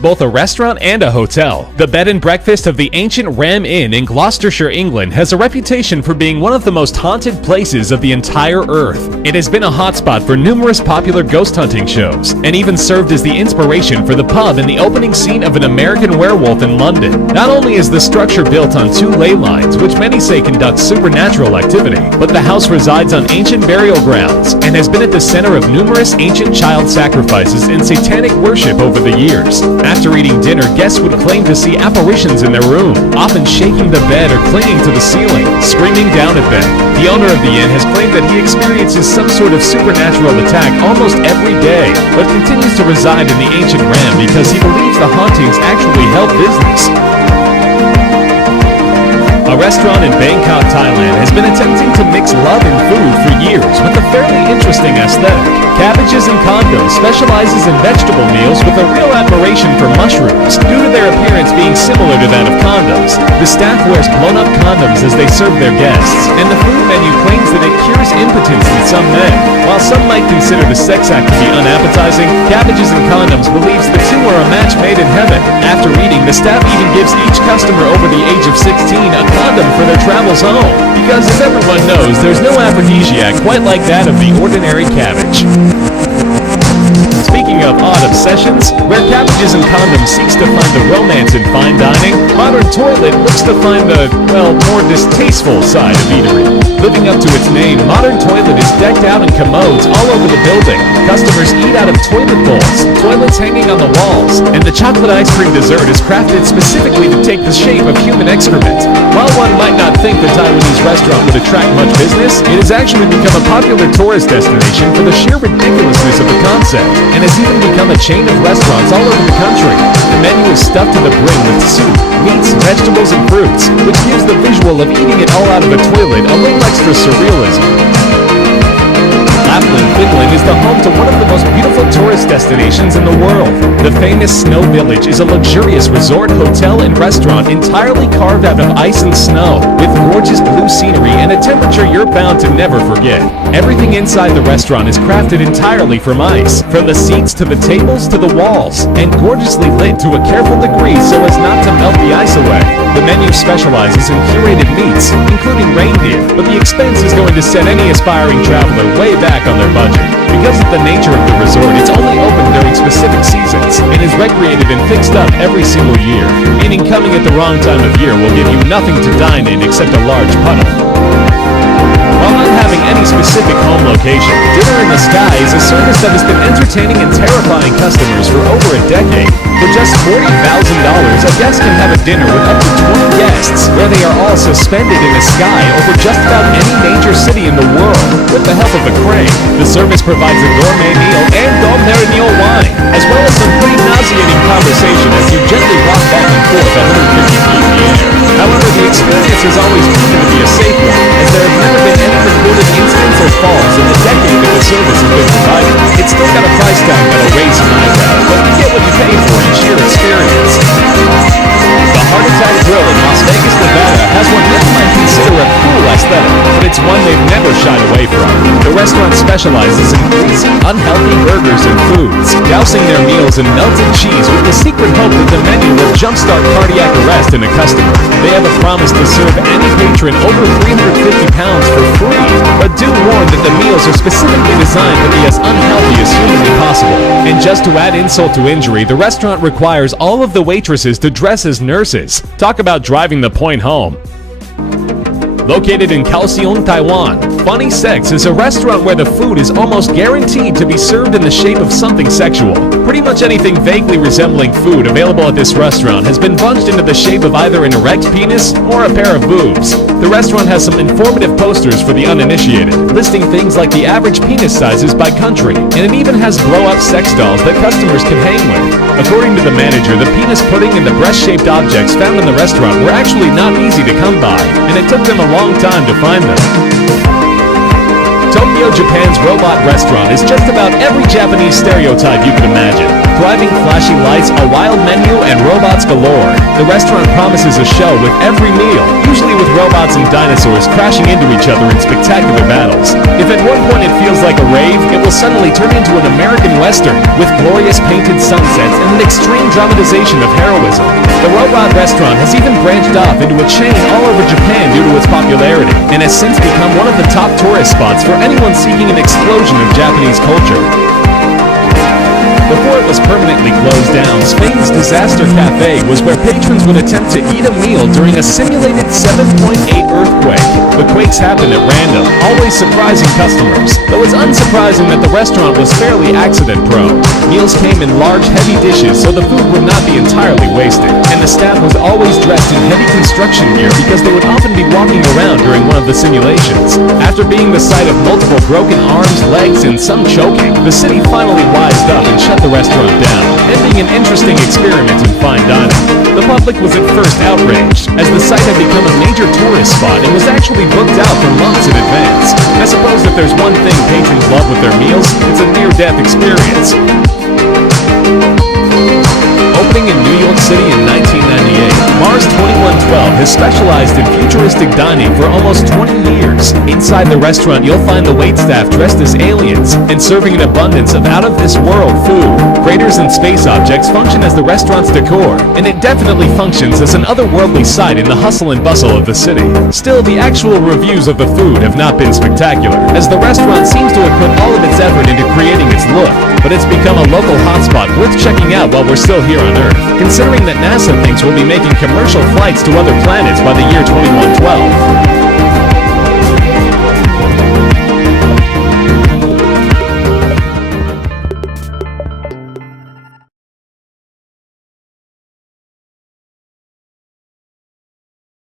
both a restaurant and a hotel. The bed and breakfast of the ancient Ram Inn in Gloucestershire, England has a reputation for being one of the most haunted places of the entire earth. It has been a hotspot for numerous popular ghost hunting shows, and even served as the inspiration for the pub in the opening scene of An American Werewolf in London. Not only is the structure built on two ley lines, which many say conduct supernatural activity, but the house resides on ancient burial grounds and has been at the center of numerous ancient child sacrifices and satanic worship over the years. After eating dinner, guests would claim to see apparitions in their room, often shaking the bed or clinging to the ceiling, screaming down at them. The owner of the inn has claimed that he experiences some sort of supernatural attack almost every day, but continues to reside in the ancient Ram because he believes the hauntings actually help business. A restaurant in Bangkok, Thailand has been attempting to mix love and food for years with a fairly interesting aesthetic. Cabbages and Condos specializes in vegetable meals with a real admiration for mushrooms due to their appearance being similar to that of condoms. The staff wears blown-up condoms as they serve their guests, and the food menu claims that it cures impotence in some men. While some might consider the sex act to be unappetizing, Cabbages and Condoms believes the two are a match made in heaven. After eating, the staff even gives each customer over the age of 16 a condom for their travels home. Because as everyone knows, there's no aphrodisiac quite like that of the ordinary cabbage. Speaking of odd obsessions, where Cabbages and Condoms seeks to find the romance in fine dining, Modern Toilet looks to find the, well, more distasteful side of eatery. Living up to its name, Modern Toilet is decked out in commodes all over the building. Customers eat out of toilet bowls, toilets hanging on the walls, and the chocolate ice cream dessert is crafted specifically to take the shape of human excrement. While one might not think the Taiwanese restaurant would attract much business, it has actually become a popular tourist destination for the sheer ridiculousness of the concept, and has even become a chain of restaurants all over the country. The menu is stuffed to the brim with soup, meats, vegetables, and fruits, which gives the visual of eating it all out of a toilet a little extra surrealism. Lapland, Finland is the home to one of the most beautiful tourist destinations in the world. The famous Snow Village is a luxurious resort, hotel, and restaurant entirely carved out of ice and snow, with gorgeous blue scenery and a temperature you're bound to never forget. Everything inside the restaurant is crafted entirely from ice, from the seats to the tables to the walls, and gorgeously lit to a careful degree so as not to melt the ice away. The menu specializes in curated meats, including reindeer, but the expense is going to set any aspiring traveler way back on their budget. Because of the nature of the resort, it's only open during specific seasons and is recreated and fixed up every single year, meaning coming at the wrong time of year will give you nothing to dine in except a large puddle. While not having any specific home location, Dinner in the Sky is a service that has been entertaining and terrifying customers for over a decade. For just $40,000, a guest can have a dinner with up to 20 guests, where they are all suspended in the sky over just about any major city in the world, with the help of a crane. The service provides a gourmet meal and Dom Perignon wine, as well as some pretty nauseating conversation as you gently rock back and forth 150 feet in the air. However, the experience has always proven to be a safe one, as there have never been any recorded incidents or falls in the decade that the service has been provided. It's still got a price tag that'll raise some eyebrows, but you get what you pay for in sheer experience. The Heart Attack Grill in Las Vegas, Nevada has what many might consider a cool aesthetic, but it's one they've never shied away from. The restaurant specializes in greasy, unhealthy burgers and foods, dousing their meals in melted cheese with the secret hope that the menu will jumpstart cardiac arrest in a customer. They have a promise to serve any patron over 350 pounds for free, but do warn that the meals are specifically designed to be as unhealthy as humanly possible. And just to add insult to injury, the restaurant requires all of the waitresses to dress as nurses. Talk about driving the point home. Located in Kaohsiung, Taiwan, Funny Sex is a restaurant where the food is almost guaranteed to be served in the shape of something sexual. Pretty much anything vaguely resembling food available at this restaurant has been bunched into the shape of either an erect penis or a pair of boobs. The restaurant has some informative posters for the uninitiated, listing things like the average penis sizes by country, and it even has blow-up sex dolls that customers can hang with. According to the manager, the penis pudding and the breast-shaped objects found in the restaurant were actually not easy to come by, and it took them a long time to find them. Tokyo, Japan's Robot Restaurant is just about every Japanese stereotype you could imagine. thriving flashy lights, a wild menu, and robots galore. The restaurant promises a show with every meal, usually with robots and dinosaurs crashing into each other in spectacular battles. If at one point it feels like a rave, it will suddenly turn into an American Western with glorious painted sunsets and an extreme dramatization of heroism. The robot restaurant has even branched off into a chain all over Japan due to its popularity, and has since become one of the top tourist spots for anyone seeking an explosion of Japanese culture. Before it was permanently closed down, Spain's Disaster Cafe was where patrons would attempt to eat a meal during a simulated 7.8 earthquake. The quakes happened at random, always surprising customers, though it's unsurprising that the restaurant was fairly accident-prone. Meals came in large, heavy dishes, so the food would not be entirely wasted, and the staff was always dressed in heavy construction gear because they would often be walking around during one of the simulations. After being the site of multiple broken arms, legs, and some choking, the city finally wised up and shut the restaurant down, ending an interesting experiment in fine dining. The public was at first outraged, as the site had become a major tourist spot and was actually booked out for months in advance. I suppose if there's one thing patrons love with their meals, it's a near-death experience. Opening in New York City in 1998, Mars 2112 has specialized in futuristic dining for almost 20 years. Inside the restaurant, you'll find the waitstaff dressed as aliens and serving an abundance of out-of-this-world food. Craters and space objects function as the restaurant's decor, and it definitely functions as an otherworldly sight in the hustle and bustle of the city. Still, the actual reviews of the food have not been spectacular, as the restaurant seems to have put all of its effort into creating its look, but it's become a local hotspot worth checking out while we're still here on Earth, considering that NASA thinks we'll be making commercial flights to other planets by the year 2112.